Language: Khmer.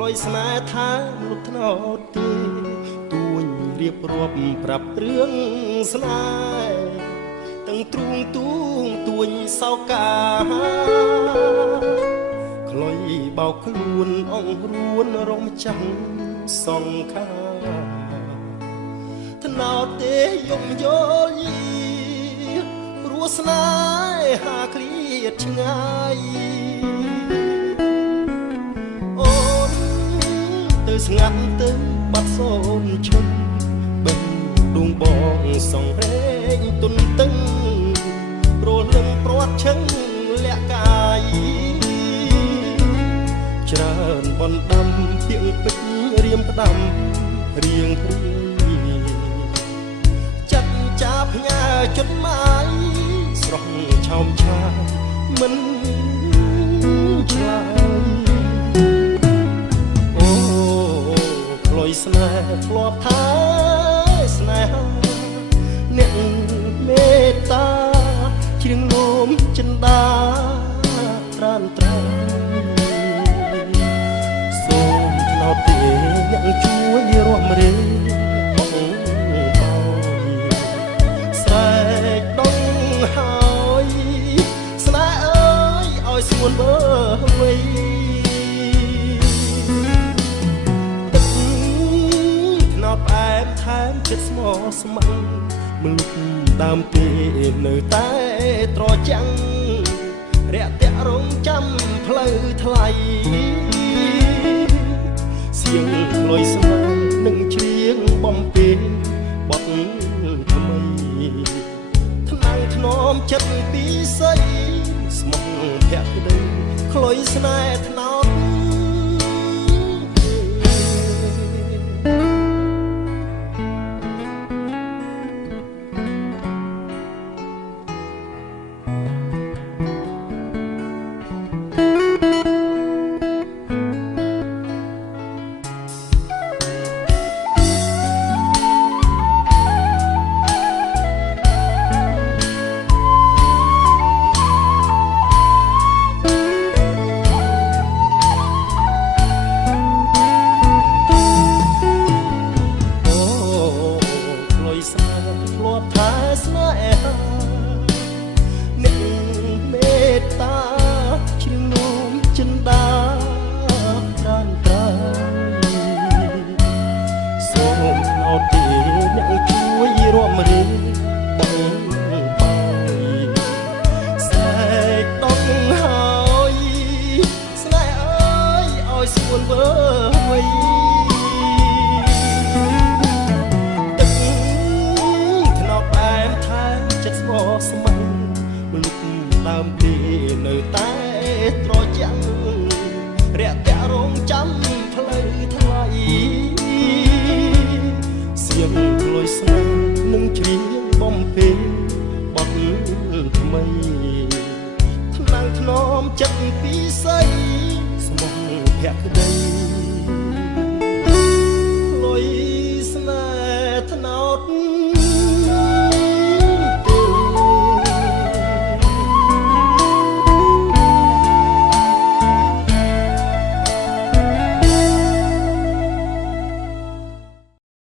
ลอยស្នេហ៍ថាលុបថ្នោតទេទួញរៀបរាប់ប្រាប់រឿងស្នេហ៍ទាំងទ្រូងទួងទួញសោកាខ្លុយបោកខ្លួនអង្រួនរំចាំសង្ខាថ្នោតទេយំយល់យីព្រោះស្នេហាគ្រៀតឆ្ងាយស្ងាត់ទៅបាត់សូនឈឹងបេះដួងបងសងរែងទុនតឹងព្រលឹងព្រាត់ឈឹងលាក់កាយច្រើនបណ្ដាំពីងពេជ្ររៀមផ្ដាំរៀងព្រីចាត់ចាផ្ញើចុតម៉ាយស្រស់ឆោមឆាយមិនឆ្លើយស្នេហ៍ធ្លាប់ថាស្នេហាអ្នកមេត្តាជ្រៀងនោមចិន្តាត្រានត្រៃសូមថ្នោតទេអ្នកជួយរួមរៀងបងបោស្រែកដងហើយស្នេហ៍អើយឲ្យស្ងួនមើលវិញផ្អែមថែមចិត្តស្មោះស្ម័គ្រមនុស្សដើមទេនៅតែត្រចាំងរាក់ទាក់រងចាំផ្លូវថ្លៃសៀងលុយស្នេហ៍នឹងច្រៀងបំពេញបទថ្មីថ្នាំងធ្នមចិត្តពីស័យស្មោះភក្តីខ្លុយស្នេហ៍ថ្នោតរួមរៀងបងបាយស្រែកដងហើយស្នេហ៍អើយឲ្យស្ងួនវើវិញទឹកថ្នោតផ្អែមថែមចិត្តស្មោះស្ម័គ្រមនុស្សដើមទេនៅតែត្រចាំងរាក់ទាក់រងចាំផ្លូវថ្លៃសៀងលុយស្នេហ៍នឹងច្រៀងបំពេញបទថ្មីថ្នាំងធ្នមចិត្តពីស័យស្មោះភក្តី